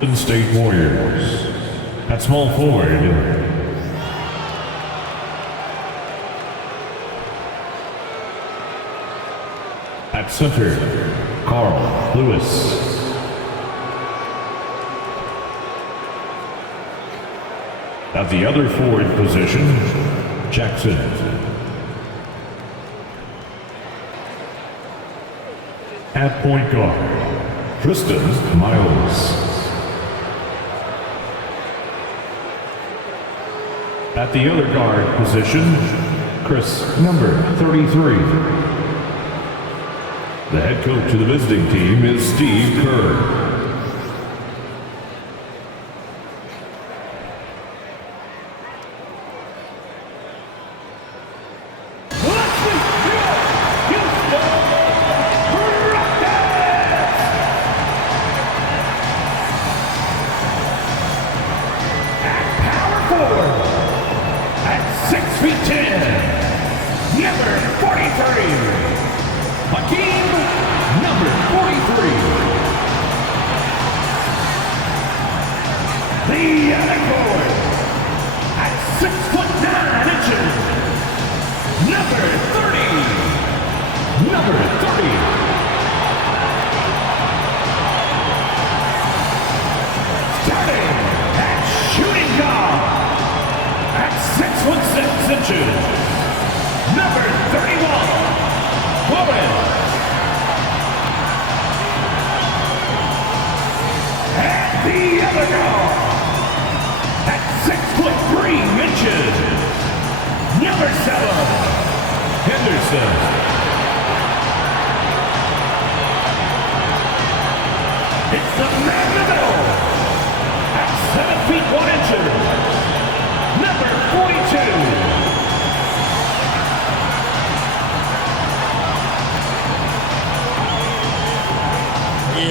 Golden State Warriors. At small forward, at center, Carl Lewis. At the other forward position, Jackson. At point guard, Tristan Miles. At the other guard position, Chris, number 33. The head coach of the visiting team is Steve Kerr.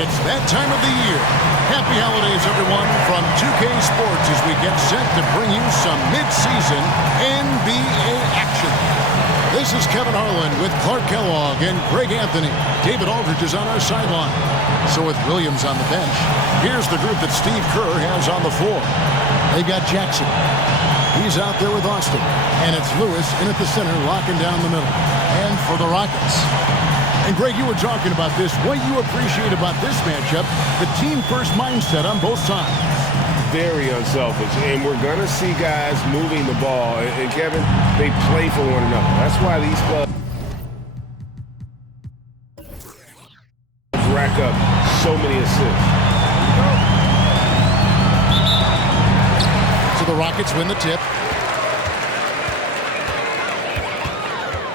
It's that time of the year. Happy holidays, everyone, from 2K Sports as we get set to bring you some mid-season NBA action. This is Kevin Harlan with Clark Kellogg and Greg Anthony. David Aldridge is on our sideline. So with Williams on the bench, here's the group that Steve Kerr has on the floor. They've got Jackson. He's out there with Austin. And it's Lewis in at the center, locking down the middle. And for the Rockets. And Greg, you were talking about this. What you appreciate about this matchup, the team-first mindset on both sides. Very unselfish, and we're going to see guys moving the ball. And Kevin, they play for one another. That's why these clubs rack up so many assists. So the Rockets win the tip.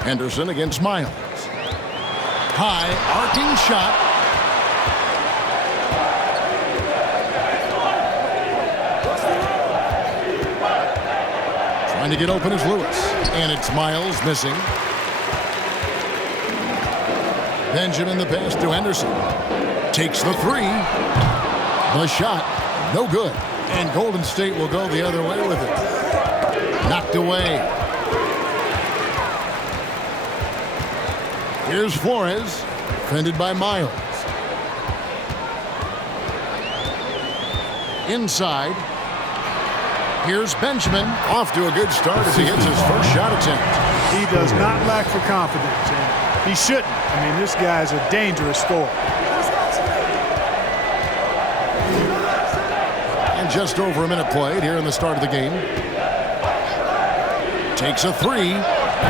Henderson against Miles. High, arcing shot. Trying to get open is Lewis. And it's Miles missing. Benjamin the pass to Henderson. Takes the three. The shot, no good. And Golden State will go the other way with it. Knocked away. Here's Flores, defended by Miles. Inside. Here's Benjamin, off to a good start as he gets his first shot attempt. He does not lack for confidence, and he shouldn't. I mean, this guy's a dangerous scorer. And just over a minute played here in the start of the game. Takes a three.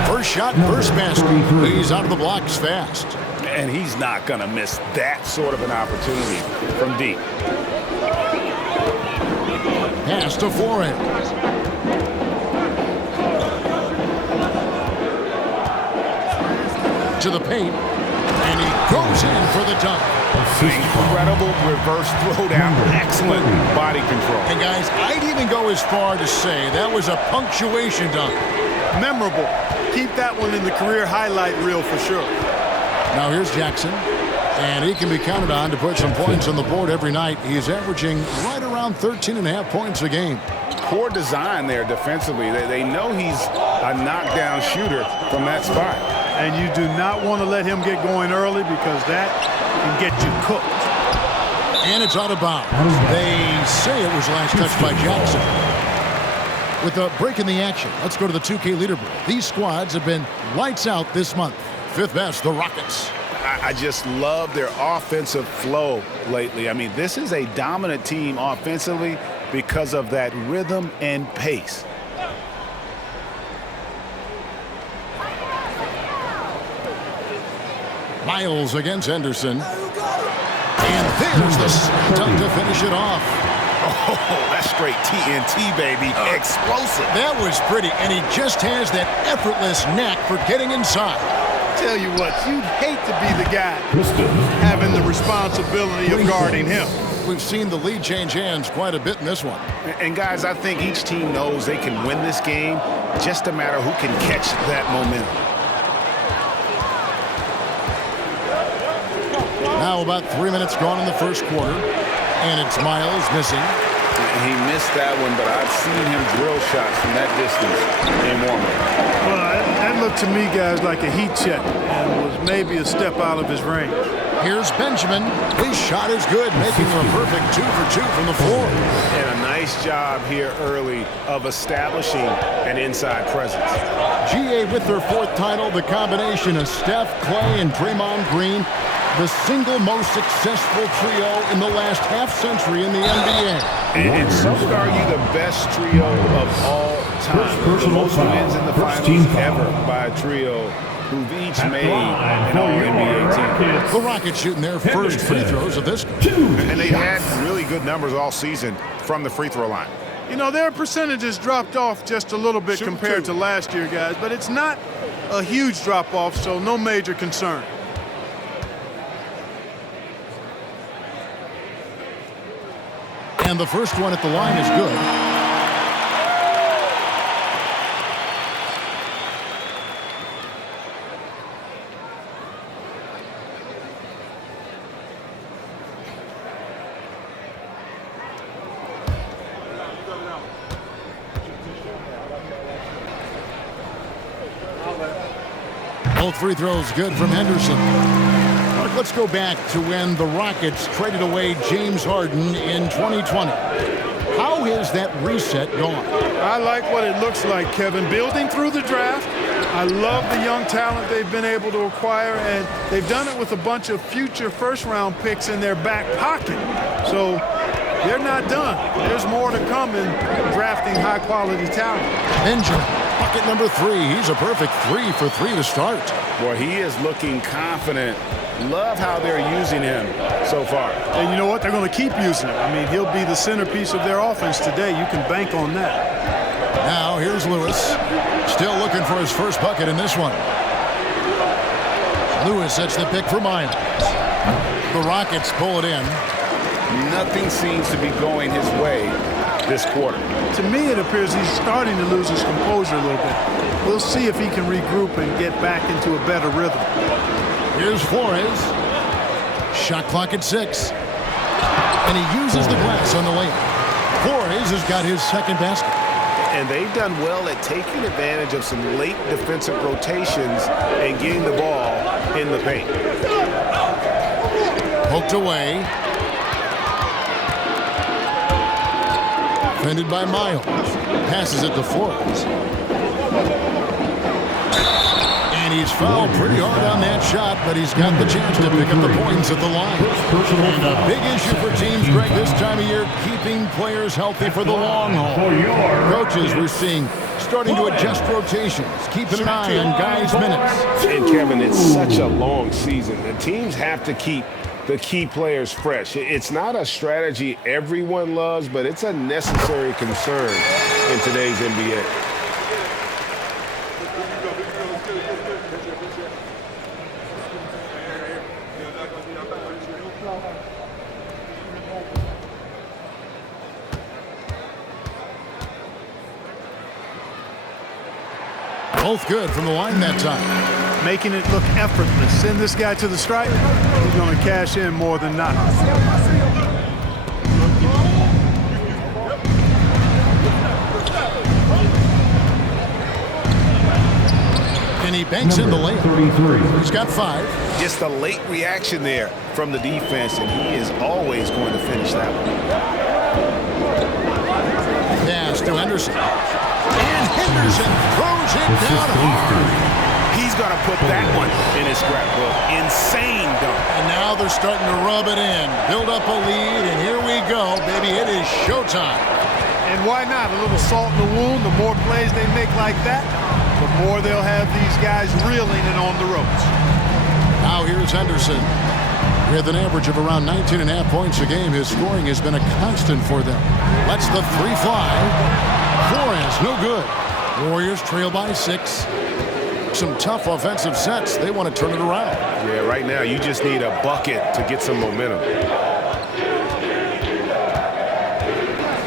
First shot, first basket. He's out of the blocks fast. And he's not going to miss that sort of an opportunity from deep. Pass to Flores. To the paint. And he goes in for the dunk. Incredible reverse throwdown. Excellent body control. And guys, I'd even go as far to say that was a punctuation dunk. Memorable. Keep that one in the career highlight reel for sure. Now here's Jackson. And he can be counted on to put some points on the board every night. He's averaging right around 13.5 points a game. Poor design there defensively. They know he's a knockdown shooter from that spot. And you do not want to let him get going early because that can get you cooked. And it's out of bounds. They say it was last touched by Jackson. With a break in the action, let's go to the 2K leaderboard. These squads have been lights out this month. Fifth best, the Rockets. I just love their offensive flow lately. I mean, this is a dominant team offensively because of that rhythm and pace. Miles against Henderson. And there's the slam dunk to finish it off. Oh, that's straight TNT, baby. Explosive. That was pretty, and he just has that effortless knack for getting inside. Tell you what, you'd hate to be the guy Kristen. having the responsibility of guarding him. We've seen the lead change hands quite a bit in this one. And guys, I think each team knows they can win this game, just a matter who can catch that momentum. Now about 3 minutes gone in the first quarter, and it's Miles missing. He missed that one, but I've seen him drill shots from that distance in warm-up. Well, that looked to me, guys, like a heat check and was maybe a step out of his range. Here's Benjamin. His shot is good, making a perfect 2 for 2 from the floor. And a nice job here early of establishing an inside presence. GA with their fourth title, the combination of Steph, Clay, and Draymond Green, the single most successful trio in the last half-century in the NBA. And some would argue the best trio of all time. The most wins in the finals ever by a trio who've each made an All-NBA team. The Rockets shooting their first free throws of this game. And they had really good numbers all season from the free throw line. You know, their percentages dropped off just a little bit compared to last year, guys, but it's not a huge drop-off, so no major concern. And the first one at the line is good. Both free throws good from Henderson. Let's go back to when the Rockets traded away James Harden in 2020. How has that reset gone? I like what it looks like, Kevin. Building through the draft. I love the young talent they've been able to acquire, and they've done it with a bunch of future first-round picks in their back pocket. So they're not done. There's more to come in drafting high-quality talent. Benjamin, bucket number 3. He's a perfect 3 for 3 to start. Boy, he is looking confident. Love how they're using him so far. And you know what? They're going to keep using him. I mean, he'll be the centerpiece of their offense today. You can bank on that. Now here's Lewis. Still looking for his first bucket in this one. Lewis sets the pick for Miles. The Rockets pull it in. Nothing seems to be going his way this quarter. To me, it appears he's starting to lose his composure a little bit. We'll see if he can regroup and get back into a better rhythm. Here's Flores. Shot clock at 6. And he uses the glass on the layup. Flores has got his second basket. And they've done well at taking advantage of some late defensive rotations and getting the ball in the paint. Poked away. Defended by Miles. Passes it to Flores. And he's fouled pretty hard on that shot, but he's got the chance to pick up the points at the line. And a big issue for teams, Greg, this time of year, keeping players healthy for the long haul. Coaches, we're seeing, starting to adjust rotations, keeping an eye on guys' minutes. And Kevin, it's such a long season. The teams have to keep the key players fresh. It's not a strategy everyone loves, but it's a necessary concern in today's NBA. Both good from the line that time. Making it look effortless. Send this guy to the stripe. He's going to cash in more than not. And he banks in the layup. 33. He's got 5. Just a late reaction there from the defense, and he is always going to finish that one. to Henderson. And Henderson throws it down hard. He's going to put that one in his scrapbook. Insane dunk. And now they're starting to rub it in. Build up a lead, and here we go, baby. It is showtime. And why not? A little salt in the wound. The more plays they make like that, the more they'll have these guys reeling and on the ropes. Now here's Henderson. With an average of around 19.5 points a game, his scoring has been a constant for them. Lets the three fly. Flores, no good. Warriors trail by 6. Some tough offensive sets. They want to turn it around. Yeah, right now you just need a bucket to get some momentum.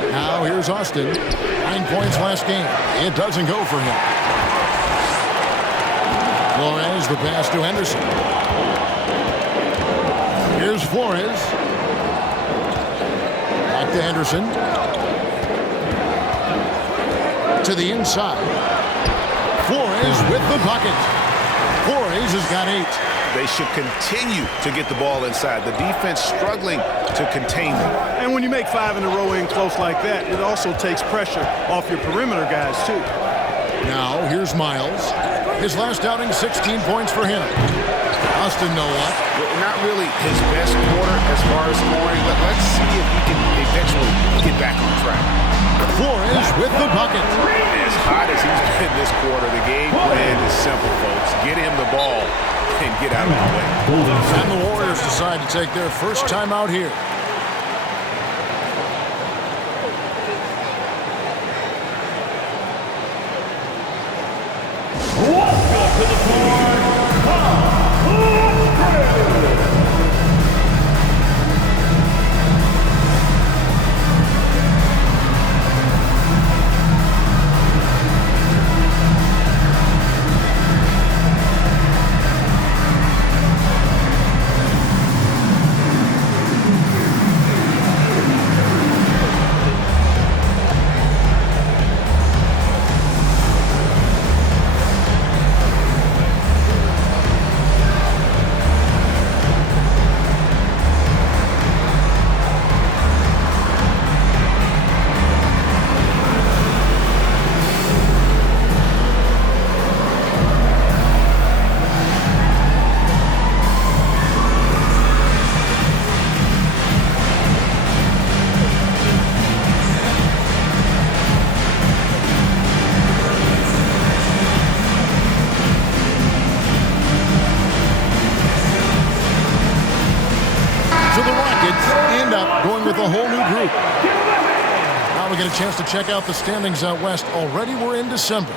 Now here's Austin. 9 points last game. It doesn't go for him. Flores, the pass to Henderson. Here's Flores. Back to Henderson. To the inside. Flores with the bucket. Flores has got 8. They should continue to get the ball inside. The defense struggling to contain them. And when you make 5 in a row in close like that, it also takes pressure off your perimeter guys, too. Now, here's Miles. His last outing, 16 points for him. Austin, know what? Not really his best quarter as far as scoring, but let's see if he can eventually get back on track. Flores with the bucket. As hot as he's been this quarter, the game plan is simple, folks. Get him the ball and get out of the way. And the Warriors decide to take their first time out here. Welcome to the floor, going with a whole new group. Now we get a chance to check out the standings out west. Already we're in December.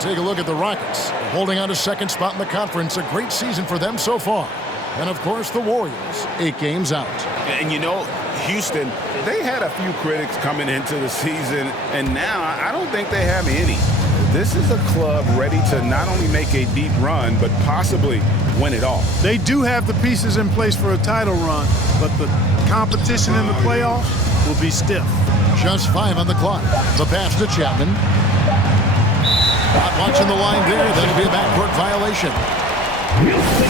Take a look at the Rockets. They're holding on to second spot in the conference. A great season for them so far. And, of course, the Warriors, 8 games out. And, you know, Houston, they had a few critics coming into the season, and now I don't think they have any. This is a club ready to not only make a deep run, but possibly win it all. They do have the pieces in place for a title run, but the competition in the playoffs will be stiff. Just 5 on the clock. The pass to Chapman. Not watching the line there. That'll be a backcourt violation.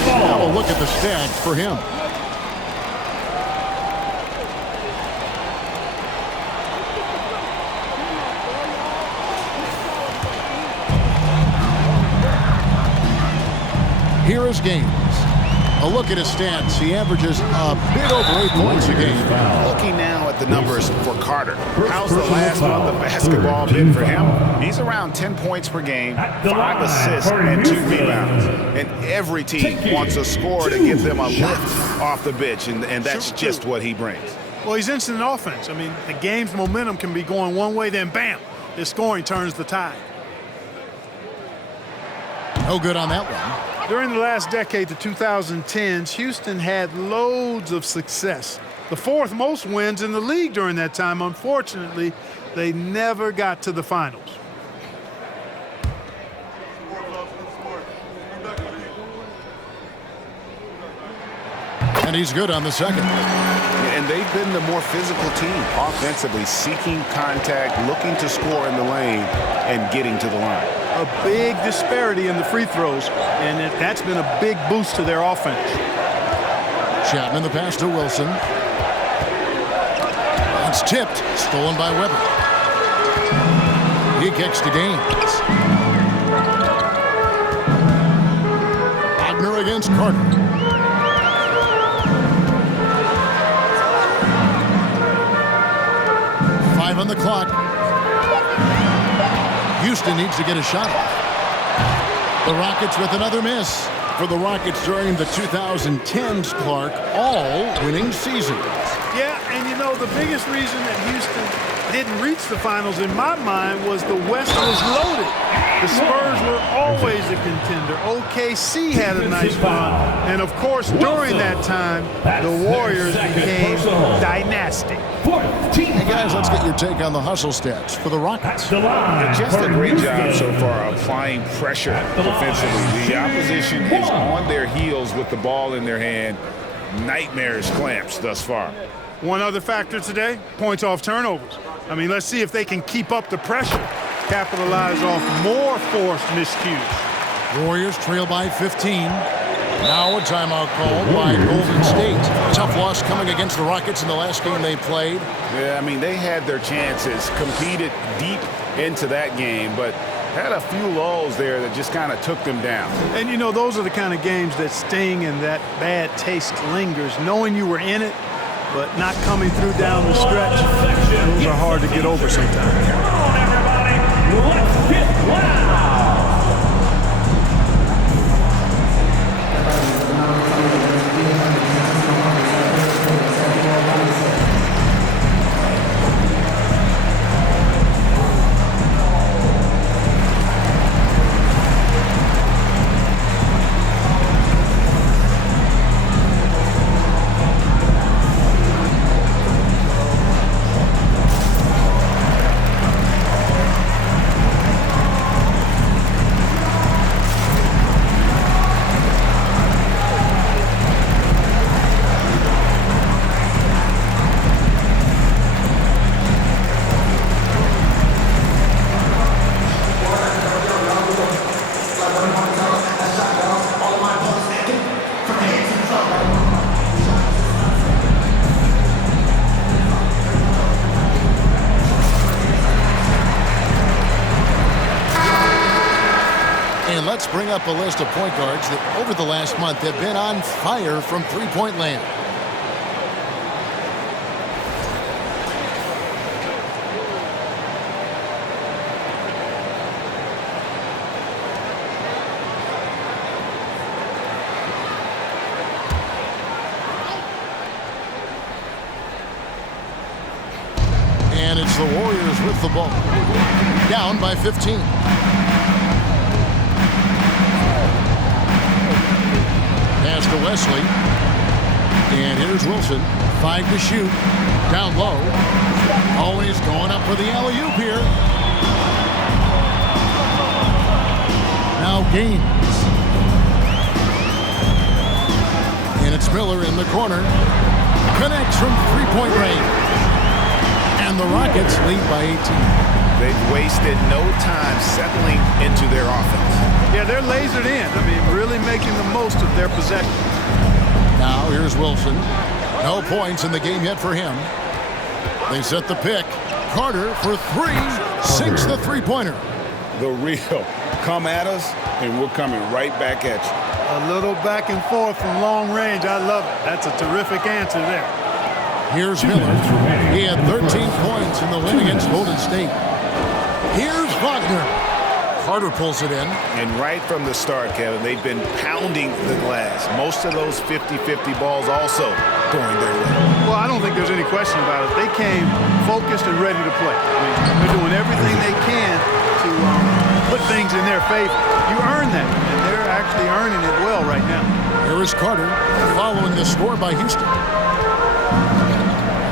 Now a look at the stats for him. Here is Gaines. A look at his stats. He averages a bit over 8 points a game. Looking now at the numbers for Carter. How's the last month of basketball been for him? He's around 10 points per game, 5 assists, and 2 rebounds. And every team wants a scorer to give them a lift off the bench, and that's just what he brings. Well, he's instant offense. I mean, the game's momentum can be going one way, then bam, his scoring turns the tide. No good on that one. During the last decade, the 2010s, Houston had loads of success. The 4th most wins in the league during that time. Unfortunately, they never got to the finals. And he's good on the second. And they've been the more physical team, offensively, seeking contact, looking to score in the lane, and getting to the line. A big disparity in the free throws, and that's been a big boost to their offense. Chapman, the pass to Wilson. It's tipped, stolen by Webber. He kicks to Gaines. Wagner against Carter. Five on the clock. Houston needs to get a shot off. The Rockets with another miss. For the Rockets during the 2010s, Clark, all winning seasons. Yeah, and you know, the biggest reason that Houston didn't reach the finals in my mind was the West was loaded. The Spurs were always a contender. OKC had a nice run. And, of course, during that time, the Warriors became dynastic. Hey, guys, let's get your take on the hustle stats for the Rockets. Just a great job so far applying pressure defensively. The opposition is on their heels with the ball in their hand. Nightmarish clamps thus far. One other factor today, points off turnovers. I mean, let's see if they can keep up the pressure, capitalize off more forced miscues. Warriors trail by 15. Now a timeout called by Golden State. Tough loss coming against the Rockets in the last game they played. Yeah, I mean, they had their chances, competed deep into that game, but had a few lulls there that just kind of took them down. And, you know, those are the kind of games that sting and that bad taste lingers. Knowing you were in it, but not coming through down the stretch, those are hard to get over sometimes. Come on, everybody. Let's get loud. Let's bring up a list of point guards that over the last month have been on fire from three-point land. And it's the Warriors with the ball. Down by 15. Pass to Wesley. And here's Wilson. 5 to shoot. Down low. Always going up for the alley-oop here. Now Gaines. And it's Miller in the corner. Connects from three-point range. And the Rockets lead by 18. They've wasted no time settling into their offense. Yeah, they're lasered in. I mean, really making the most of their possession. Now here's Wilson. No points in the game yet for him. They set the pick. Carter for three. Sinks the three-pointer. The real. Come at us, and we're coming right back at you. A little back and forth from long range. I love it. That's a terrific answer there. Here's Miller. He had 13 points in the win against Golden State. Here's Wagner. Carter pulls it in. And right from the start, Kevin, they've been pounding the glass. Most of those 50-50 balls also going their way. Well, I don't think there's any question about it. They came focused and ready to play. I mean, they're doing everything they can to put things in their favor. You earn that, and they're actually earning it well right now. Here is Carter following the score by Houston.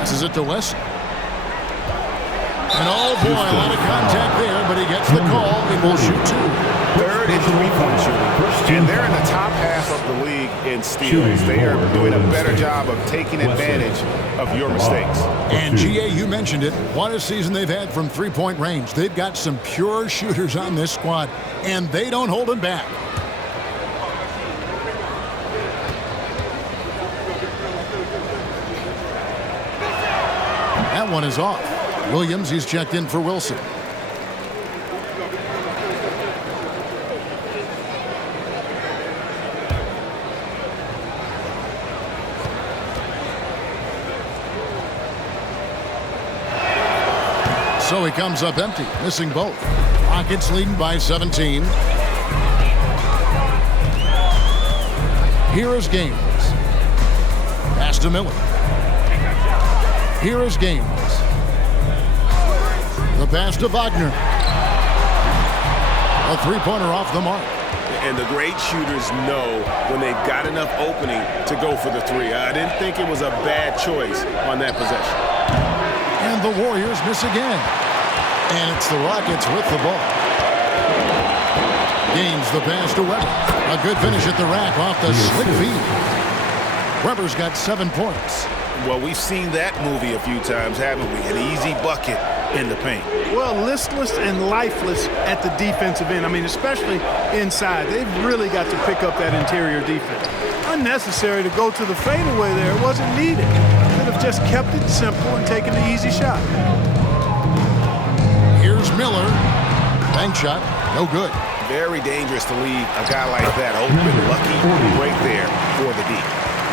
Passes it to West. And oh boy, a lot of contact there, but he gets the call and will shoot two. Third and three-point shooting. And they're in the top half of the league in steals. They are doing a better job of taking advantage of your mistakes. And GA, you mentioned it. What a season they've had from three-point range. They've got some pure shooters on this squad, and they don't hold them back. That one is off. Williams, he's checked in for Wilson. So he comes up empty, missing both. Rockets leading by 17. Here is Gaines. Pass to Miller. Here is Gaines. The pass to Wagner. A three-pointer off the mark. And the great shooters know when they've got enough opening to go for the three. I didn't think it was a bad choice on that possession. And the Warriors miss again. And it's the Rockets with the ball. Gaines the pass to Webber. A good finish at the rack off the slick feed. Webber's got 7 points. Well, we've seen that movie a few times, haven't we? An easy bucket in the paint. Well, listless and lifeless at the defensive end. I mean, especially inside. They've really got to pick up that interior defense. Unnecessary to go to the fadeaway there. It wasn't needed. Could have just kept it simple and taken the easy shot. Here's Miller. Bank shot. No good. Very dangerous to leave a guy like that open. Lucky break there for the D.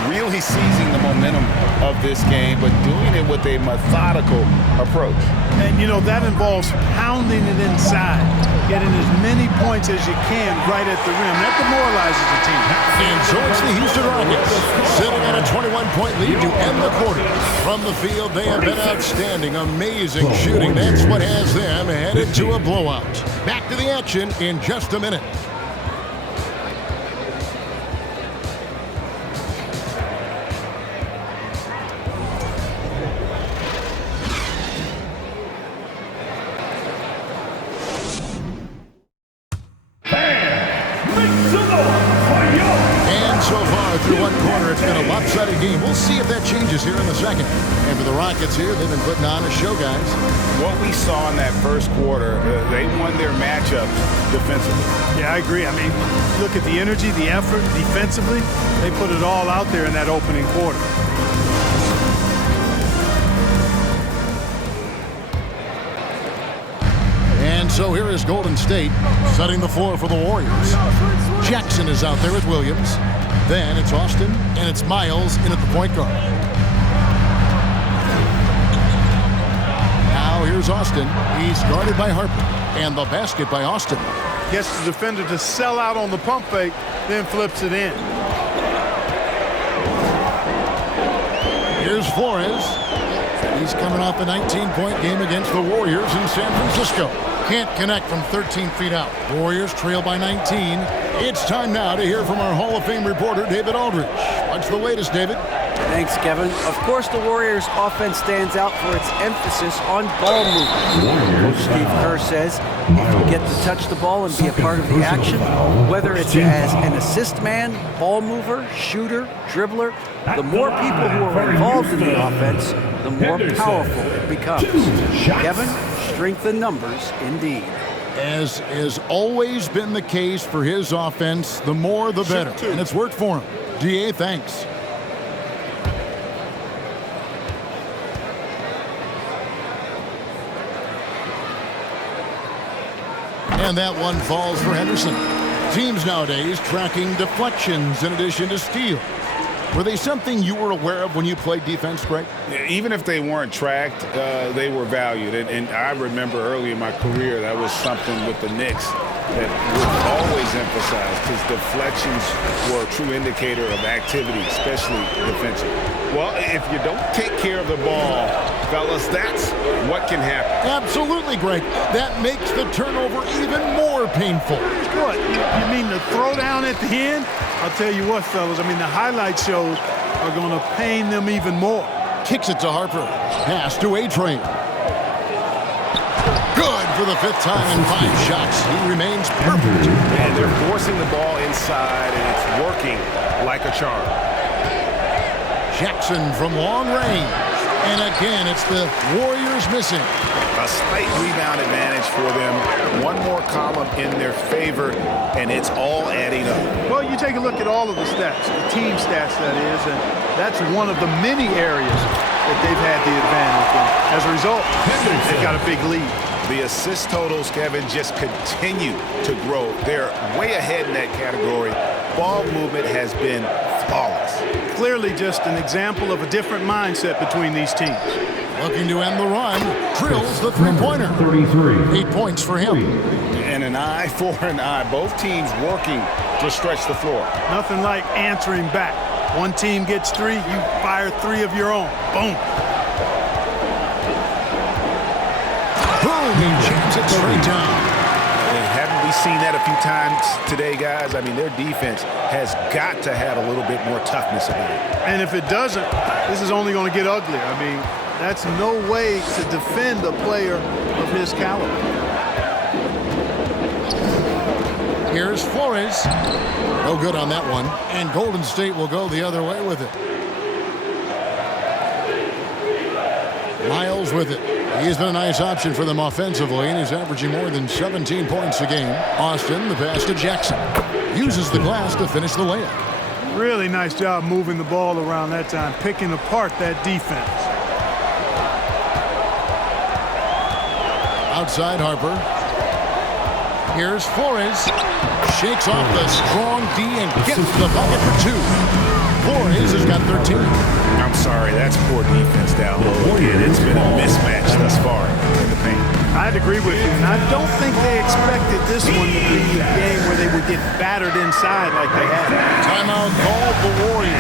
Really seizing the momentum of this game, but doing it with a methodical approach. And, you know, that involves pounding it inside, getting as many points as you can right at the rim. That demoralizes the team. And so it's the Houston Rockets sitting on a 21-point lead to end the quarter. From the field, they have been outstanding. Amazing shooting. That's what has them headed to a blowout. Back to the action in just a minute. And so far through one corner, it's been a lopsided game. We'll see if that changes here in the second. And for the Rockets here, they've been putting on a show, guys. What we saw in that first quarter, they won their matchup defensively. Yeah, I agree. I mean, look at the energy, the effort defensively. They put it all out there in that opening quarter. And so here is Golden State setting the floor for the Warriors. Jackson is out there with Williams. Then it's Austin, and it's Miles in at the point guard. Now here's Austin. He's guarded by Harper. And the basket by Austin. Gets the defender to sell out on the pump fake, then flips it in. Here's Flores. He's coming off a 19-point game against the Warriors in San Francisco. Can't connect from 13 feet out. Warriors trail by 19. It's time now to hear from our Hall of Fame reporter, David Aldridge. What's the latest, David? Thanks, Kevin. Of course, the Warriors' offense stands out for its emphasis on ball movement. Coach Steve Kerr says if you get to touch the ball and be a part of the action, whether it's as an assist man, ball mover, shooter, dribbler, the more people who are involved in the offense, the more powerful it becomes. Kevin, strength in numbers indeed. As has always been the case for his offense, the more the better. And it's worked for him. DA, thanks. And that one falls for Henderson. Teams nowadays tracking deflections in addition to steals. Were they something you were aware of when you played defense, Greg? Even if they weren't tracked, they were valued. And I remember early in my career, that was something with the Knicks that was always emphasized because deflections were a true indicator of activity, especially defensive. Well, if you don't take care of the ball, fellas, that's what can happen. Absolutely, Greg. That makes the turnover even more painful. What, you mean the throwdown at the end? I'll tell you what, fellas, I mean, the highlight shows are going to pain them even more. Kicks it to Harper. Pass to A-Train. Good for the fifth time in 5 shots. He remains perfect. And they're forcing the ball inside, and it's working like a charm. Jackson from long range. And again, it's the Warriors missing. A slight rebound advantage for them. One more column in their favor, and it's all adding up. Well, you take a look at all of the stats, the team stats, that is, and that's one of the many areas that they've had the advantage. And as a result, they've got a big lead. The assist totals, Kevin, just continue to grow. They're way ahead in that category. Ball movement has been flawless. Clearly just an example of a different mindset between these teams. Looking to end the run. Drills the three-pointer. 33. 8 points for him. And an eye for an eye. Both teams working to stretch the floor. Nothing like answering back. One team gets 3, you fire 3 of your own. Boom. Boom, he jams it straight down. And haven't we seen that a few times today, guys? I mean, their defense has got to have a little bit more toughness about it. And if it doesn't, this is only going to get uglier. I mean, that's no way to defend a player of his caliber. Here's Flores. No good on that one. And Golden State will go the other way with it. Miles with it. He's been a nice option for them offensively, and he's averaging more than 17 points a game. Austin, the pass to Jackson. Uses the glass to finish the layup. Really nice job moving the ball around that time, picking apart that defense. Outside Harper. Here's Flores. Shakes off the strong D and gets the bucket for 2. Flores has got 13. I'm sorry, that's poor defense down low. Again, it's been a mismatch thus far in the paint. I'd agree with you, and I don't think they expected this one to be a game where they would get battered inside like they had. Timeout called the Warriors.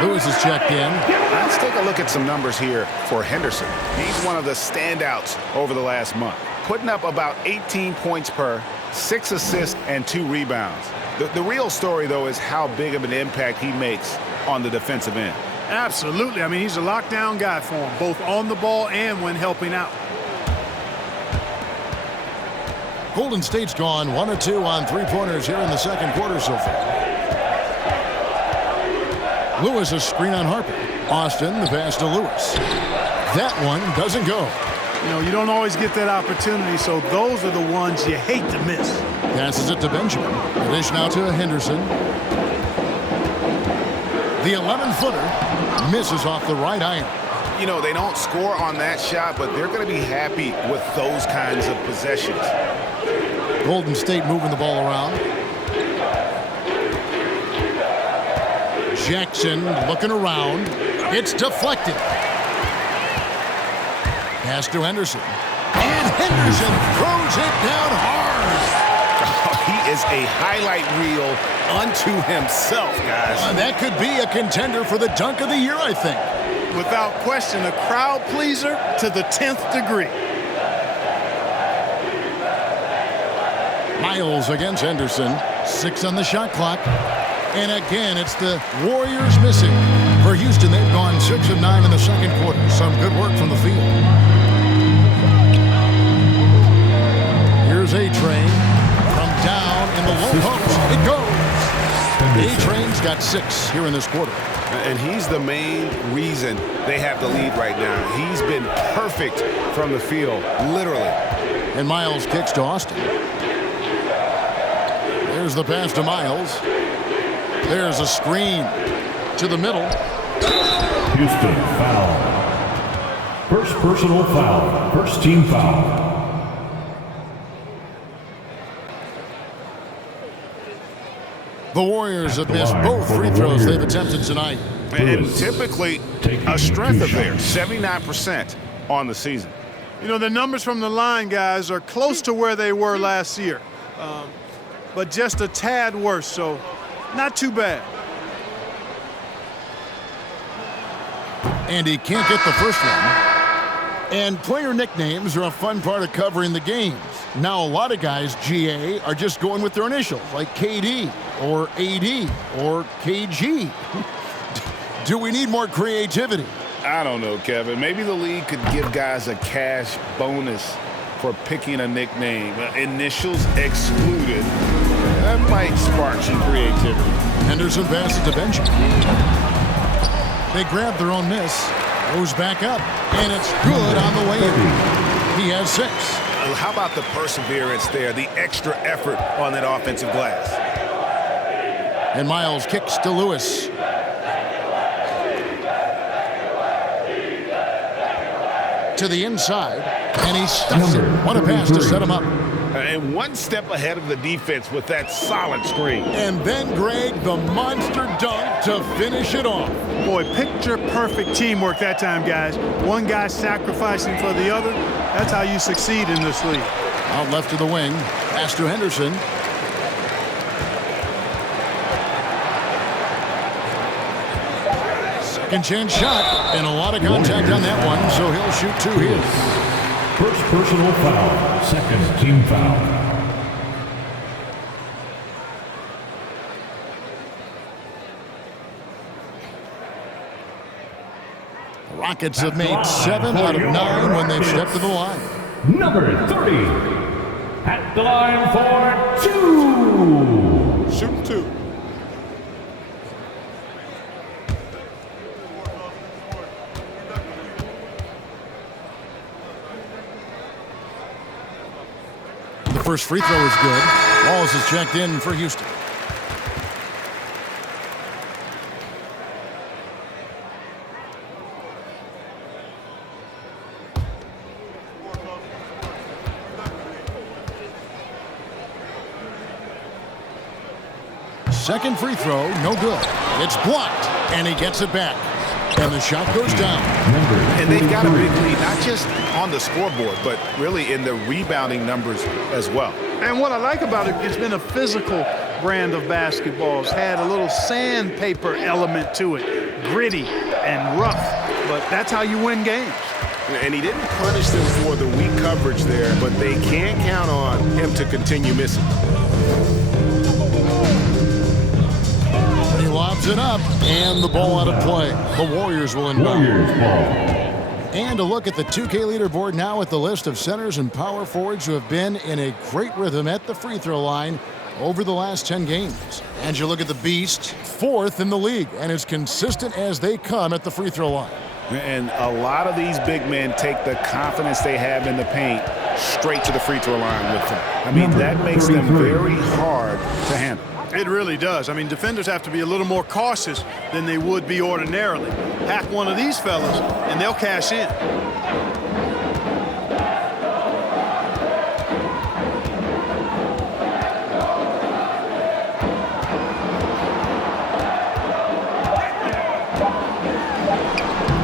Lewis is checked in. Let's take a look at some numbers here for Henderson. He's one of the standouts over the last month, putting up about 18 points per, 6 assists, and 2 rebounds. The real story, though, is how big of an impact he makes on the defensive end. Absolutely. I mean, he's a lockdown guy for him, both on the ball and when helping out. Golden State's gone 1 of 2 on three-pointers here in the second quarter so far. Lewis a screen on Harper. Austin the pass to Lewis. That one doesn't go. You know, you don't always get that opportunity, so those are the ones you hate to miss. Passes it to Benjamin. Dish now to Henderson. The 11-footer misses off the right iron. You know, they don't score on that shot, but they're going to be happy with those kinds of possessions. Golden State moving the ball around. Jackson looking around. It's deflected. Pass to Henderson. And Henderson throws it down hard. He is a highlight reel unto himself, guys. That could be a contender for the dunk of the year, I think. Without question, a crowd pleaser to the 10th degree. Miles against Henderson. 6 on the shot clock. And again, it's the Warriors missing. For Houston, they've gone 6 of 9 in the second quarter. Some good work from the field. Here's A-Train from down in the low post. It goes. A-Train's got 6 here in this quarter. And he's the main reason they have the lead right now. He's been perfect from the field, literally. And Miles kicks to Austin. There's the pass to Miles. There's a screen to the middle. Houston foul. First personal foul. First team foul. The Warriors have missed both free throws they've attempted tonight. And typically a strength of theirs, 79% on the season. You know, the numbers from the line, guys, are close to where they were last year. But just a tad worse, so not too bad. And he can't get the first one. And player nicknames are a fun part of covering the games. Now, a lot of guys, GA, are just going with their initials, like KD or AD or KG. Do we need more creativity? I don't know, Kevin. Maybe the league could give guys a cash bonus for picking a nickname. Initials excluded. That might spark some creativity. Henderson passes to Benjamin. They grab their own miss. Goes back up. And it's good on the way in. He has 6. How about the perseverance there, the extra effort on that offensive glass? And Miles kicks to Lewis. To the inside, and he stuffs it. What a pass to set him up. And one step ahead of the defense with that solid screen. And then Greg, the monster dunk to finish it off. Boy, picture-perfect teamwork that time, guys. One guy sacrificing for the other. That's how you succeed in this league. Out left to the wing. Pass to Henderson. Second chance shot. And a lot of contact on that one, so he'll shoot 2 here. First personal foul. Second team foul. The Rockets have made 7 out of 9 when they've stepped to the line. Number 30. At the line for 2. Shoot 2. The first free throw is good. Walls is checked in for Houston. Second free throw, no good. It's blocked, and he gets it back. And the shot goes down. And they've got a big lead, not just on the scoreboard, but really in the rebounding numbers as well. And what I like about it, it's been a physical brand of basketball. It's had a little sandpaper element to it, gritty and rough, but that's how you win games. And he didn't punish them for the weak coverage there, but they can't count on him to continue missing. He lobs it up, and the ball out of play. The Warriors will inbound. And a look at the 2K leaderboard now with the list of centers and power forwards who have been in a great rhythm at the free throw line over the last 10 games. And you look at the Beast, 4th in the league, and as consistent as they come at the free throw line. And a lot of these big men take the confidence they have in the paint straight to the free throw line with them. I mean, that makes them very hard to handle. It really does. I mean, defenders have to be a little more cautious than they would be ordinarily. Hack one of these fellas, and they'll cash in.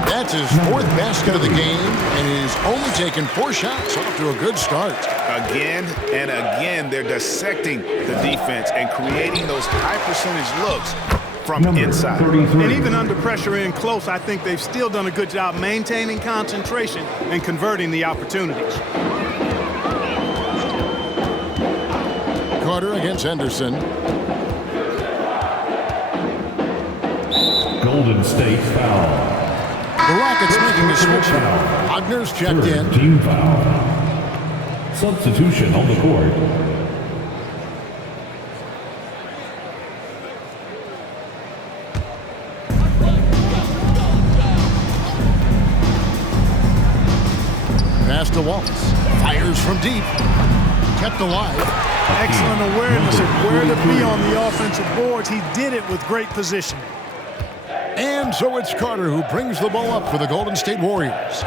That's his 4th basket of the game, and he's only taken 4 shots. Off to a good start. Again and again, they're dissecting the defense and creating those high percentage looks from inside. And even under pressure in close, I think they've still done a good job maintaining concentration and converting the opportunities. Carter against Henderson. Golden State foul. The Rockets making a switch. Wagner's checked in. Team foul. Substitution on the court. Pass to Wallace. Fires from deep. Kept alive. Excellent awareness of where to be on the offensive boards. He did it with great positioning. And so it's Carter who brings the ball up for the Golden State Warriors.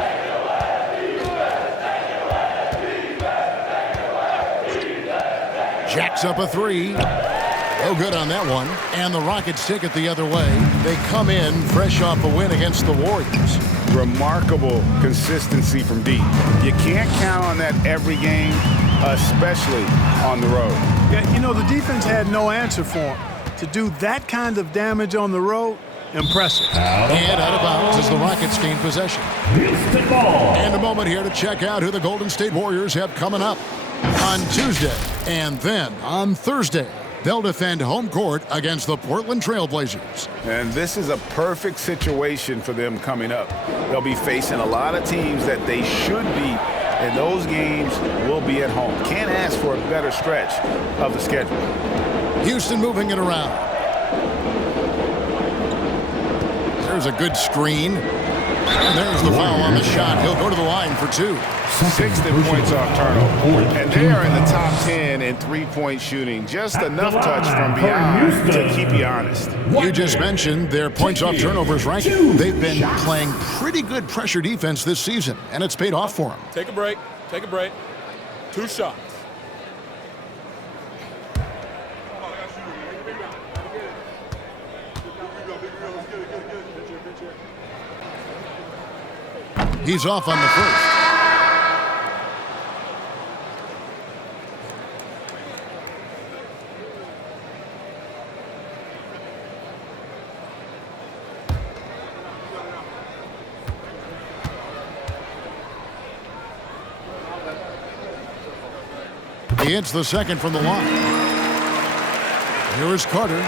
Jacks up a 3. No good on that one. And the Rockets take it the other way. They come in fresh off a win against the Warriors. Remarkable consistency from deep. You can't count on that every game, especially on the road. Yeah, you know, the defense had no answer for him. To do that kind of damage on the road, impressive. And out of bounds as the Rockets gain possession. Houston ball. And a moment here to check out who the Golden State Warriors have coming up on Tuesday. And then on Thursday, they'll defend home court against the Portland Trail Blazers. And this is a perfect situation for them coming up. They'll be facing a lot of teams that they should beat, and those games will be at home. Can't ask for a better stretch of the schedule. Houston moving it around. There's a good screen. And there's the foul on the shot. He'll go to the line for 2. 60 points off turnover. And they are in the top 10 in three-point shooting. Just enough touch from beyond to keep you honest. You just mentioned their points off turnovers ranking. They've been playing pretty good pressure defense this season, and it's paid off for them. Take a break. Take a break. 2 shots. He's off on the first. He hits the second from the line. Here is Carter.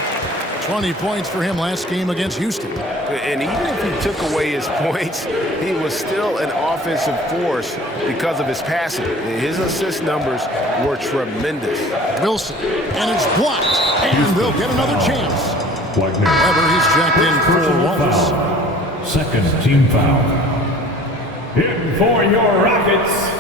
20 points for him last game against Houston. And even if he took away his points, he was still an offensive force because of his passing. His assist numbers were tremendous. Wilson, and it's blocked, and they'll get another chance. Wagner. Weber, he's checked in for Personal Wallace. foul. Second team foul. In for your Rockets.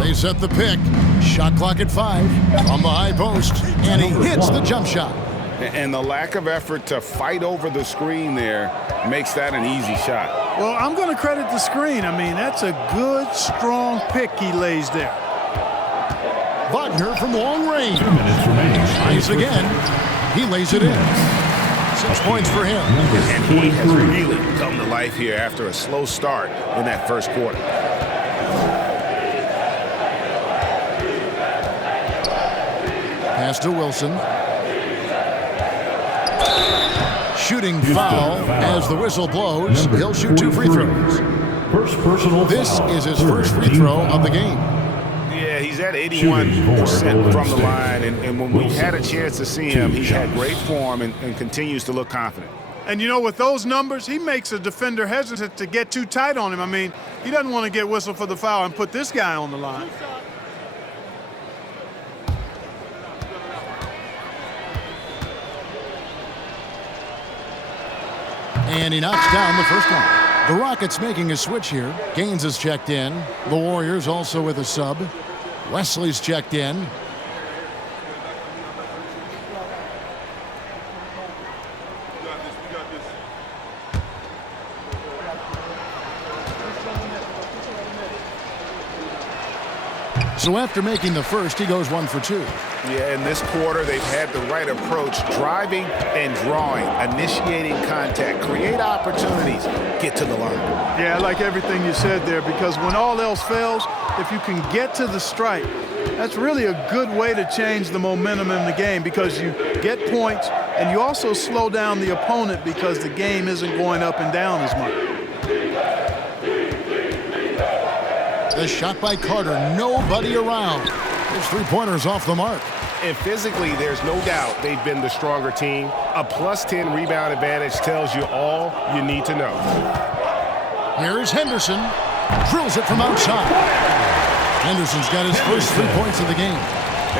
They set the pick. Shot clock at 5 from the high post, and he hits the jump shot. And the lack of effort to fight over the screen there makes that an easy shot. Well, I'm going to credit the screen. I mean, that's a good, strong pick he lays there. Wagner from long range. 2 minutes remaining. Tries again. He lays it in. 6 points for him. And he has really come to life here after a slow start in that first quarter. Pass to Wilson. Shooting foul as the whistle blows. He'll shoot 2 free throws. First personal This foul. is his first free throw of the game. Yeah, he's at 81% from the line, and when we had a chance to see him, he had great form and continues to look confident. And you know, with those numbers, he makes a defender hesitant to get too tight on him. I mean, he doesn't want to get whistled for the foul and put this guy on the line. And he knocks down the first one. The Rockets making a switch here. Gaines is checked in. The Warriors also with a sub. Wesley's checked in. So after making the first, he goes 1 for 2. Yeah, in this quarter, they've had the right approach, driving and drawing, initiating contact, create opportunities, get to the line. Yeah, I like everything you said there, because when all else fails, if you can get to the stripe, that's really a good way to change the momentum in the game, because you get points and you also slow down the opponent because the game isn't going up and down as much. The shot by Carter, nobody around. His three-pointers off the mark. And physically, there's no doubt they've been the stronger team. A +10 rebound advantage tells you all you need to know. Here's Henderson. Drills it from outside. Henderson's got his first 3 points of the game.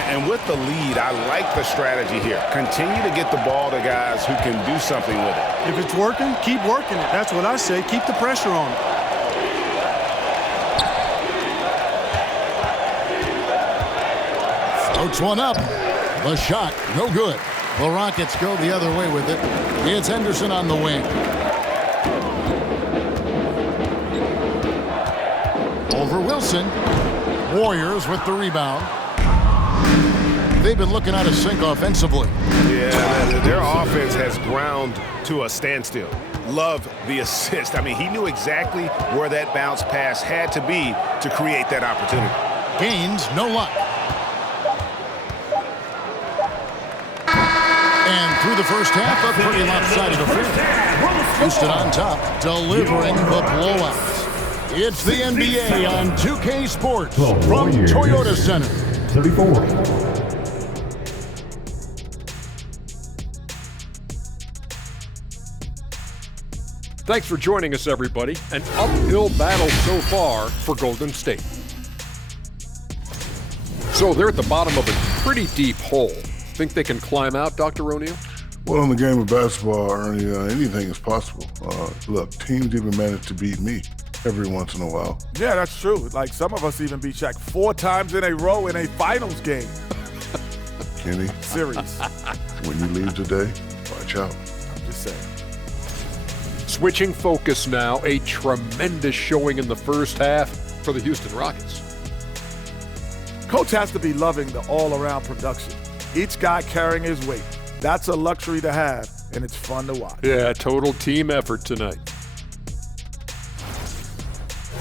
And with the lead, I like the strategy here. Continue to get the ball to guys who can do something with it. If it's working, keep working it. That's what I say. Keep the pressure on it. Floats one up. The shot, no good. The Rockets go the other way with it. It's Henderson on the wing. Over Wilson. Warriors with the rebound. They've been looking out of sync offensively. Yeah, their offense has ground to a standstill. love the assist. I mean, he knew exactly where that bounce pass had to be to create that opportunity. Gaines, no luck. And through the first half, a pretty lopsided affair. Houston on top, delivering the blowout. It's the NBA on 2K Sports from Toyota Center. 34. Thanks for joining us, everybody. An uphill battle so far for Golden State. So they're at the bottom of a pretty deep hole. Think they can climb out, Dr. O'Neal? Well, in the game of basketball, Ernie, anything is possible. Look, teams even manage to beat me every once in a while. Yeah, that's true. Like, some of us even beat Shaq 4 times in a row in a finals game. Kenny, Series. when you leave today, watch out. I'm just saying. Switching focus now, a tremendous showing in the first half for the Houston Rockets. Coach has to be loving the all-around production. Each guy carrying his weight. That's a luxury to have, and it's fun to watch. Yeah, total team effort tonight.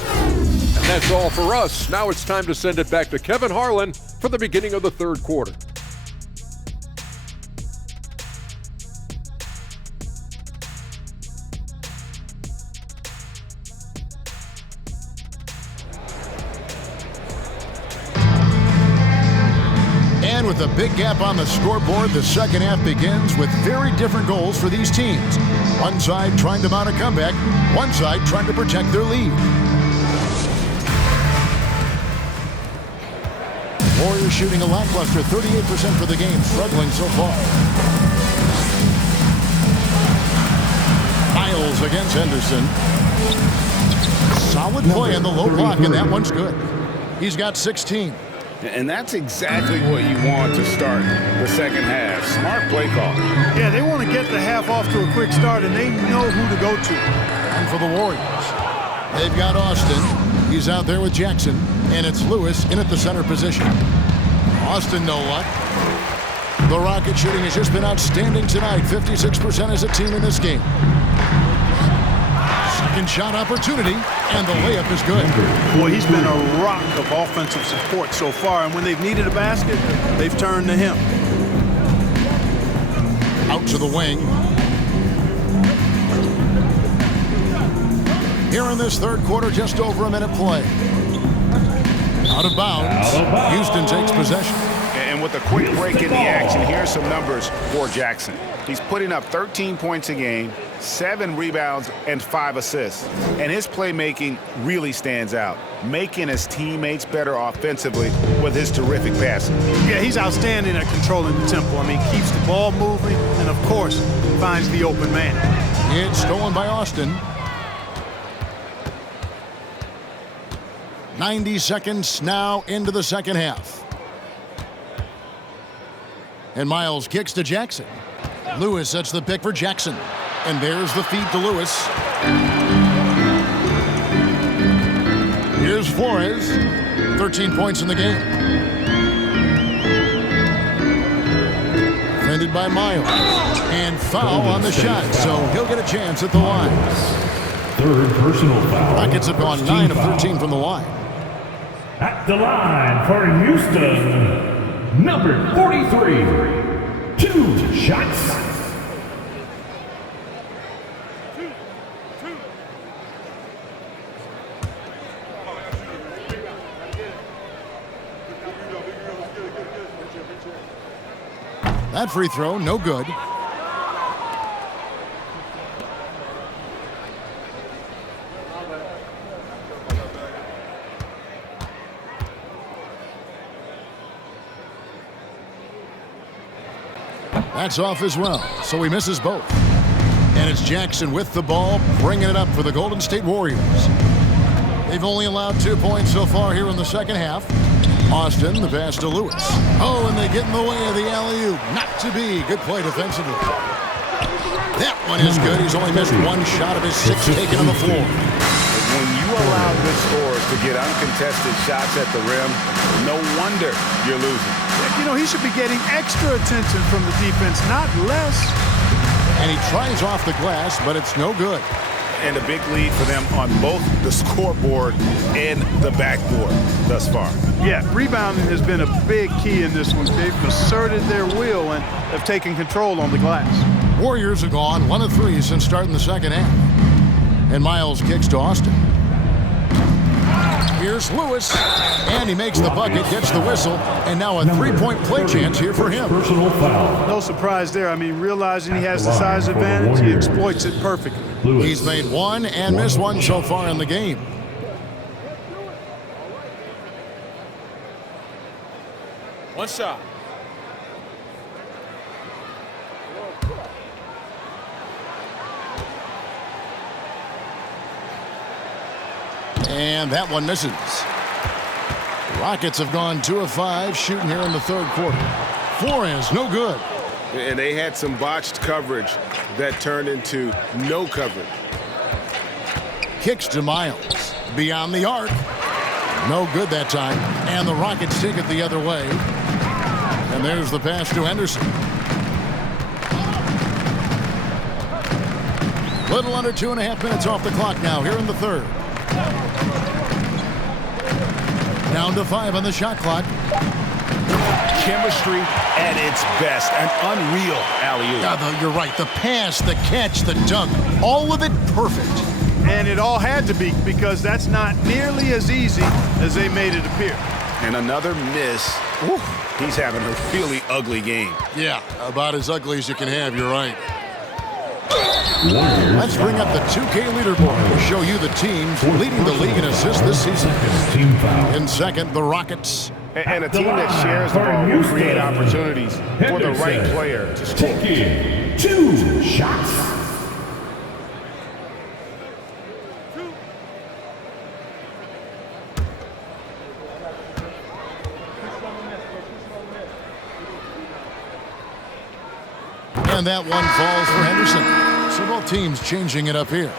And that's all for us. Now it's time to send it back to Kevin Harlan for the beginning of the third quarter. And with a big gap on the scoreboard, the second half begins with very different goals for these teams. One side trying to mount a comeback, one side trying to protect their lead. Warriors shooting a lackluster 38% for the game, struggling so far. Miles against Henderson. Solid play in the low block, and that one's good. He's got 16. And that's exactly what you want to start the second half. Smart play call. Yeah, they want to get the half off to a quick start, and they know who to go to. And for the Warriors, they've got Austin. He's out there with Jackson, and it's Lewis in at the center position. Austin, no luck. The Rocket shooting has just been outstanding tonight. 56% as a team in this game. Second shot opportunity, and the layup is good. Boy, he's been a rock of offensive support so far, and when they've needed a basket, they've turned to him. Out to the wing. Here in this third quarter, just over a minute play. Out of bounds. Houston takes possession. And with a quick break in the action, here's some numbers for Jackson. He's putting up 13 points a game, 7 rebounds, and 5 assists. And his playmaking really stands out, making his teammates better offensively with his terrific passing. Yeah, he's outstanding at controlling the tempo. I mean, keeps the ball moving, and of course, finds the open man. It's stolen by Austin. 90 seconds now into the second half. And Miles kicks to Jackson. Lewis sets the pick for Jackson. And there's the feed to Lewis. Here's Flores. 13 points in the game. Defended by Miles. And foul on the shot, so he'll get a chance at the line. Third personal foul. Rockets have gone 9 of 13 from the line. At the line for Houston, number 43. 2 shots. That free throw, no good. That's off as well, so he misses both. And it's Jackson with the ball, bringing it up for the Golden State Warriors. They've only allowed 2 points so far here in the second half. Austin, the pass to Lewis. Oh, and they get in the way of the alley-oop. Not to be. Good play defensively. That one is good. He's only missed 1 shot of his 6 taken on the floor. When you allow good scorers to get uncontested shots at the rim, no wonder you're losing. You know, he should be getting extra attention from the defense, not less. And he tries off the glass, but it's no good. And a big lead for them on both the scoreboard and the backboard thus far. Yeah, rebounding has been a big key in this one. They've asserted their will and have taken control on the glass. Warriors have gone 1 of 3 since starting the second half. And Miles kicks to Austin. Here's Lewis, and he makes the bucket, gets the whistle, and now a three-point play chance here for him. Personal foul. No surprise there. I mean, realizing he has the size advantage, he exploits it perfectly. Lewis. He's made one and missed one so far in the game. One shot. And that one misses. Rockets have gone 2 of 5 shooting here in the third quarter. Flores, no good. And they had some botched coverage that turned into no coverage. Kicks to Miles. Beyond the arc. No good that time. And the Rockets take it the other way. And there's the pass to Henderson. Little under 2.5 minutes off the clock now here in the third. Down to 5 on the shot clock. Chemistry at its best. An unreal alley-oop. Yeah, you're right. The pass, the catch, the dunk. All of it perfect. And it all had to be, because that's not nearly as easy as they made it appear. And another miss. Ooh, he's having a really ugly game. Yeah, about as ugly as you can have. You're right. Let's bring up the 2K leaderboard to show you the teams leading the league in assists this season. In second, the Rockets. And a team that shares the ball will create opportunities for the right player to score. Taking 2 shots. And that one falls for Henderson. So both teams changing it up here.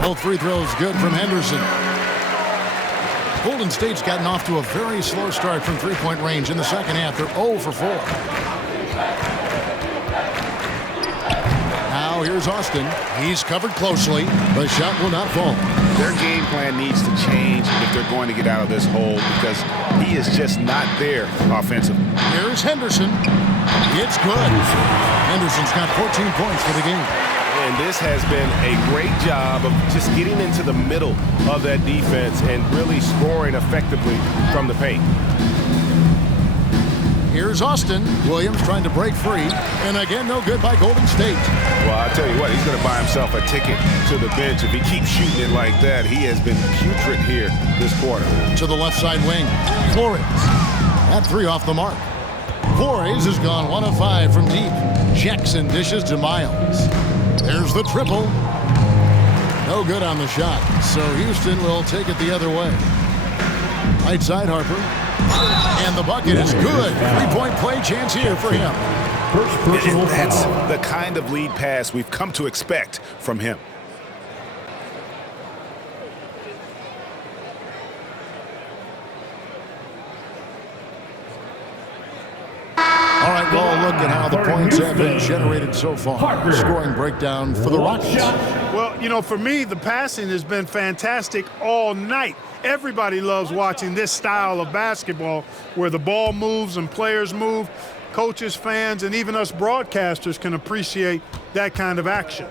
Both free throws good from Henderson. Golden State's gotten off to a very slow start from three-point range in the second half. They're 0 for 4. Now here's Austin. He's covered closely. The shot will not fall. Their game plan needs to change if they're going to get out of this hole, because he is just not there offensively. Here's Henderson. It's good. Henderson's got 14 points for the game. And this has been a great job of just getting into the middle of that defense and really scoring effectively from the paint. Here's Austin. Williams trying to break free. And again, no good by Golden State. Well, I'll tell you what, he's going to buy himself a ticket to the bench. If he keeps shooting it like that, he has been putrid here this quarter. To the left side wing. Flores. That 3 off the mark. Flores has gone 1 of 5 from deep. Jackson dishes to Miles. There's the triple. No good on the shot. So Houston will take it the other way. Right side, Harper. And the bucket is good. 3-point play chance here for him. First personal That's foul. the kind of lead pass we've come to expect from him. All right, well, look at how the points have been generated so far. Scoring breakdown for the Rockets. Well, you know, for me, the passing has been fantastic all night. Everybody loves watching this style of basketball where the ball moves and players move. Coaches, fans, and even us broadcasters can appreciate that kind of action.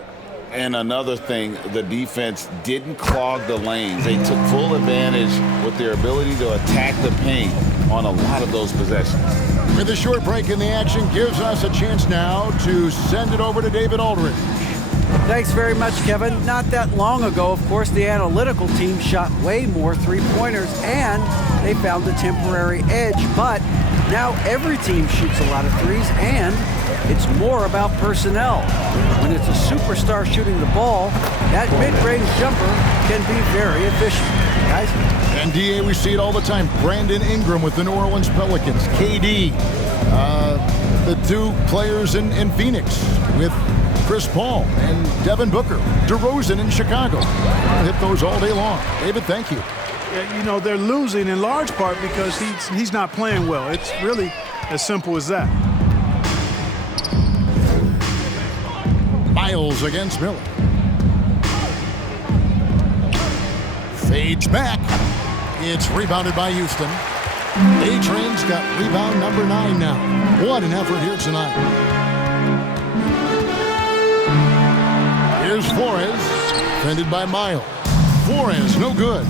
And another thing, the defense didn't clog the lanes. They took full advantage with their ability to attack the paint on a lot of those possessions. With a short break in the action gives us a chance now to send it over to David Aldridge. Thanks very much, Kevin. Not that long ago, of course, the analytical team shot way more three-pointers, and they found a temporary edge. But now every team shoots a lot of threes, and it's more about personnel. When it's a superstar shooting the ball, that mid-range jumper can be very efficient. guys. And DA, we see it all the time. Brandon Ingram with the New Orleans Pelicans. KD, the two players in Phoenix with Chris Paul and Devin Booker. DeRozan in Chicago. I'll hit those all day long. David, thank you. Yeah, you know, they're losing in large part because he's not playing well. It's really as simple as that. Miles against Miller. Fades back. It's rebounded by Houston. A-Train's got rebound number 9 now. What an effort here tonight. Here's Flores, defended by Miles. Flores, no good.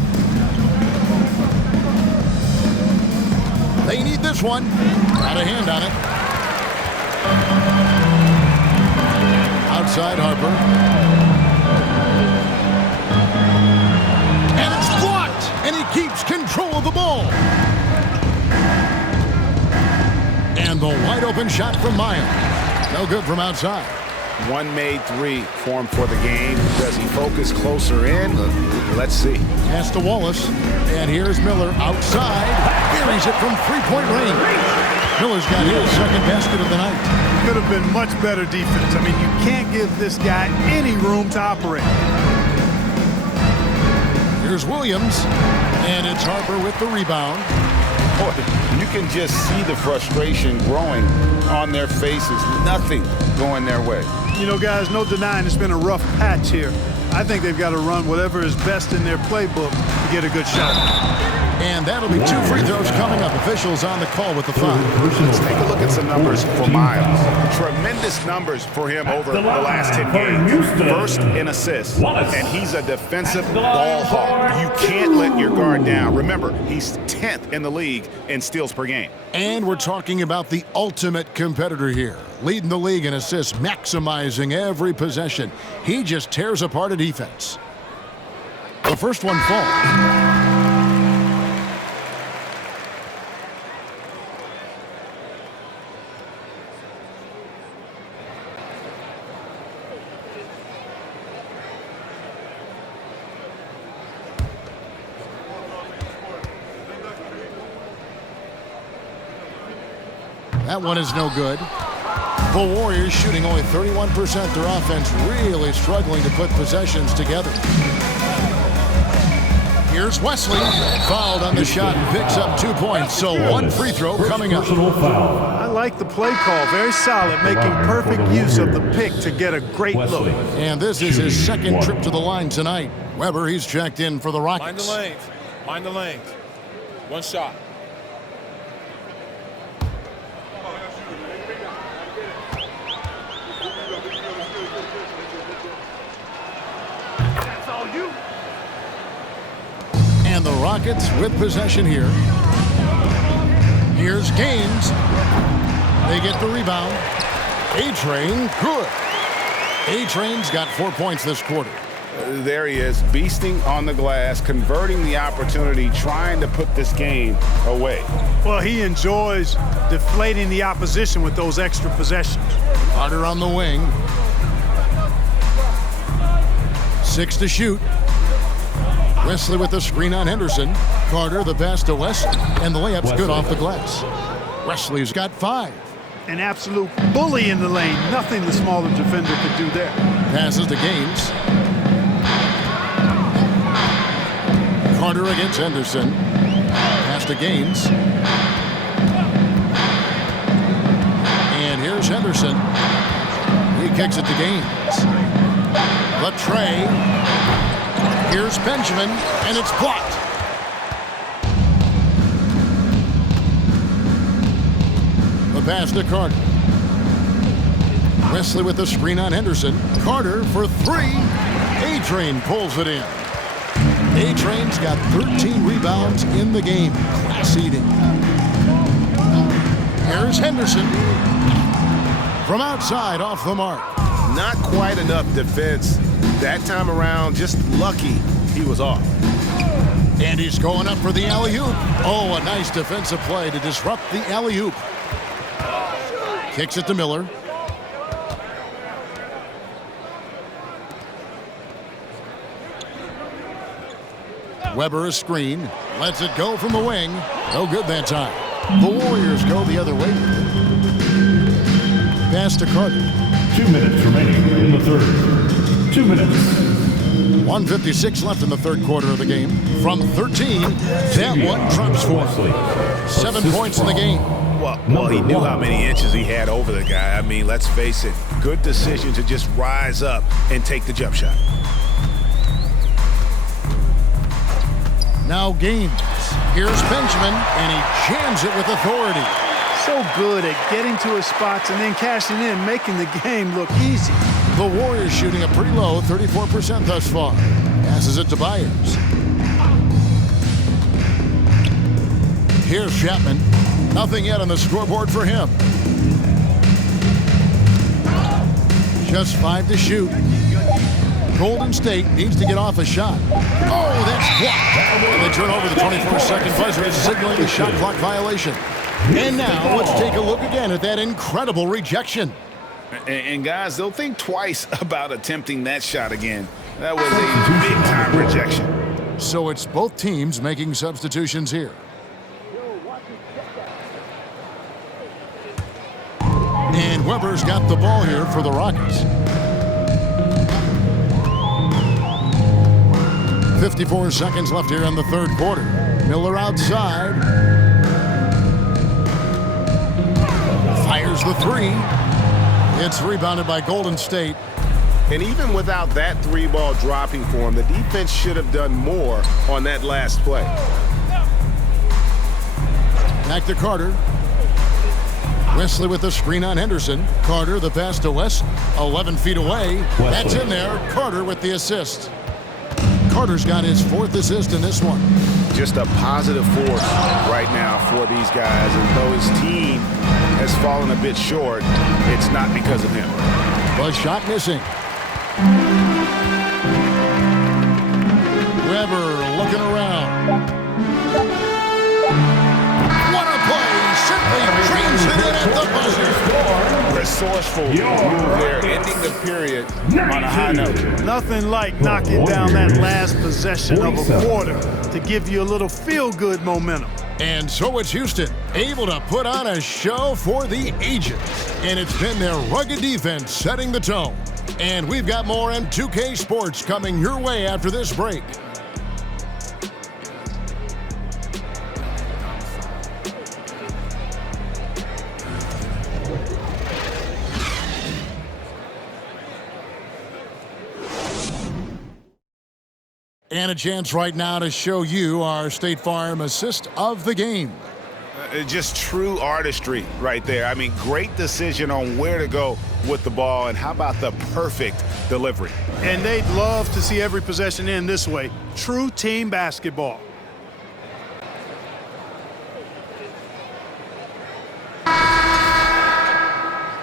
They need this one. Got a hand on it. Outside Harper. And it's blocked. And he keeps control of the ball. And the wide open shot from Miles. No good from outside. One made three for him for the game. Does he focus closer in? Let's see. Pass to Wallace. And here's Miller outside. Buries it from three-point range. Miller's got his second basket of the night. Could have been much better defense. I mean, you can't give this guy any room to operate. Here's Williams. And it's Harper with the rebound. Boy, you can just see the frustration growing on their faces. Nothing going their way. You know, guys, no denying it's been a rough patch here. I think they've got to run whatever is best in their playbook to get a good shot. And that'll be 2 free throws coming up. Officials on the call with the foul. Let's take a look at some numbers for Miles. Tremendous numbers for him over the last 10 games. First in assists, and he's a defensive ball hawk. You can't let your guard down. Remember, he's 10th in the league in steals per game. And we're talking about the ultimate competitor here. Leading the league in assists, maximizing every possession. He just tears apart a defense. The first one falls. That one is no good. The Warriors shooting only 31%. Their offense really struggling to put possessions together. Here's Wesley. Fouled on the shot and picks up 2 points. So 1 free throw coming up. I like the play call. Very solid. Making perfect use of the pick to get a great look. And this is his second trip to the line tonight. Weber, he's checked in for the Rockets. Mind the lanes. Mind the lanes. One shot. And the Rockets with possession here. Here's Gaines. They get the rebound. A-Train, good. A-Train's got 4 points this quarter. There he is, beasting on the glass, converting the opportunity, trying to put this game away. Well, he enjoys deflating the opposition with those extra possessions. Carter on the wing. 6 to shoot. Wesley with the screen on Henderson. Carter the pass to Wesley. And the layup's good off the glass. Wesley's got 5. An absolute bully in the lane. Nothing the smaller defender could do there. Passes to Gaines. Carter against Henderson. Pass to Gaines. And here's Henderson. He kicks it to Gaines. The tray. Here's Benjamin, and it's blocked. The pass to Carter. Wesley with the screen on Henderson. Carter for 3. A-Train pulls it in. A-Train's got 13 rebounds in the game. Class eating. Here's Henderson. From outside, off the mark. Not quite enough defense. That time around, just lucky he was off. And he's going up for the alley-oop. Oh, a nice defensive play to disrupt the alley-oop. Kicks it to Miller. Weber a screen. Lets it go from the wing. No good that time. The Warriors go the other way. Pass to Carter. 2 minutes remaining in the third. 2 minutes. 1:56 left in the third quarter of the game. From 13, that one drops for him. 7 points in the game. Well, he knew how many inches he had over the guy. I mean, let's face it, good decision to just rise up and take the jump shot. Now Gaines. Here's Benjamin, and he jams it with authority. So good at getting to his spots and then cashing in, making the game look easy. The Warriors shooting a pretty low 34% thus far. Passes it to Byers. Here's Chapman. Nothing yet on the scoreboard for him. Just 5 to shoot. Golden State needs to get off a shot. Oh, that's blocked. And they turn over the 24-second buzzer, signaling a shot clock violation. And now let's take a look again at that incredible rejection. And guys, they'll think twice about attempting that shot again. That was a big-time rejection. So it's both teams making substitutions here. And Weber's got the ball here for the Rockets. 54 seconds left here in the third quarter. Miller outside. Fires the three. It's rebounded by Golden State. And even without that three ball dropping for him, the defense should have done more on that last play. Back to Carter. Wesley with the screen on Henderson. Carter, the pass to West, 11 feet away. That's in there. Carter with the assist. Carter's got his 4th assist in this one. Just a positive force right now for these guys. And though his team has fallen a bit short, it's not because of him. The shot missing. Weber looking around. What a play! Simply drains it in at the buzzer. Resourceful move there, ending the period on a high note. Nothing like knocking down that last possession of a quarter to give you a little feel-good momentum. And so it's Houston, able to put on a show for the ages. And it's been their rugged defense setting the tone. And we've got more on 2K Sports coming your way after this break. And a chance right now to show you our State Farm assist of the game. Just true artistry right there. I mean, great decision on where to go with the ball, and how about the perfect delivery? And they'd love to see every possession end this way. True team basketball.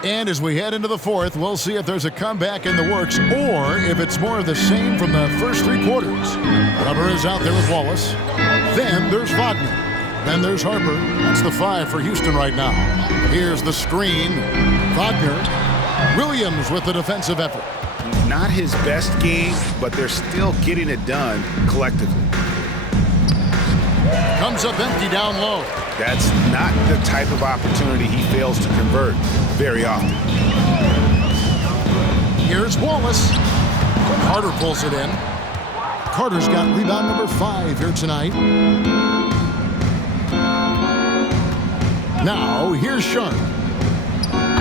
And as we head into the fourth, we'll see if there's a comeback in the works or if it's more of the same from the first 3 quarters. Rubber is out there with Wallace. Then there's Wagner. Then there's Harper. That's the 5 for Houston right now. Here's the screen. Wagner. Williams with the defensive effort. Not his best game, but they're still getting it done collectively. Comes up empty down low. That's not the type of opportunity he fails to convert very often. Here's Wallace. Carter pulls it in. Carter's got rebound number 5 here tonight. Now, here's Sharp.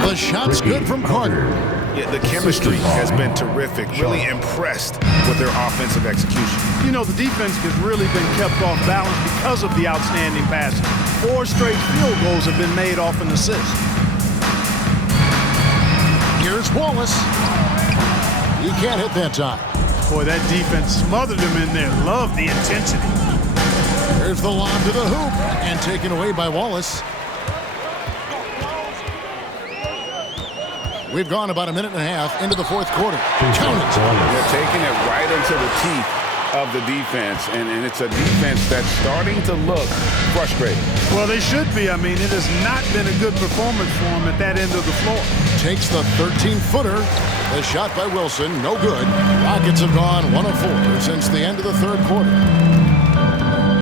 The shot's good from Carter. Yeah, the chemistry has been terrific. Really impressed with their offensive execution. You know, the defense has really been kept off balance because of the outstanding passing. 4 straight field goals have been made off an assist. Here's Wallace. He can't hit that time. Boy, that defense smothered him in there. Love the intensity. There's the lob to the hoop and taken away by Wallace. We've gone about a minute and a half into the fourth quarter. Count it. They're taking it right into the teeth of the defense, and it's a defense that's starting to look frustrated. Well, they should be. I mean, it has not been a good performance for them at that end of the floor. Takes the 13-footer. The shot by Wilson, no good. Rockets have gone 1 of 4 since the end of the third quarter.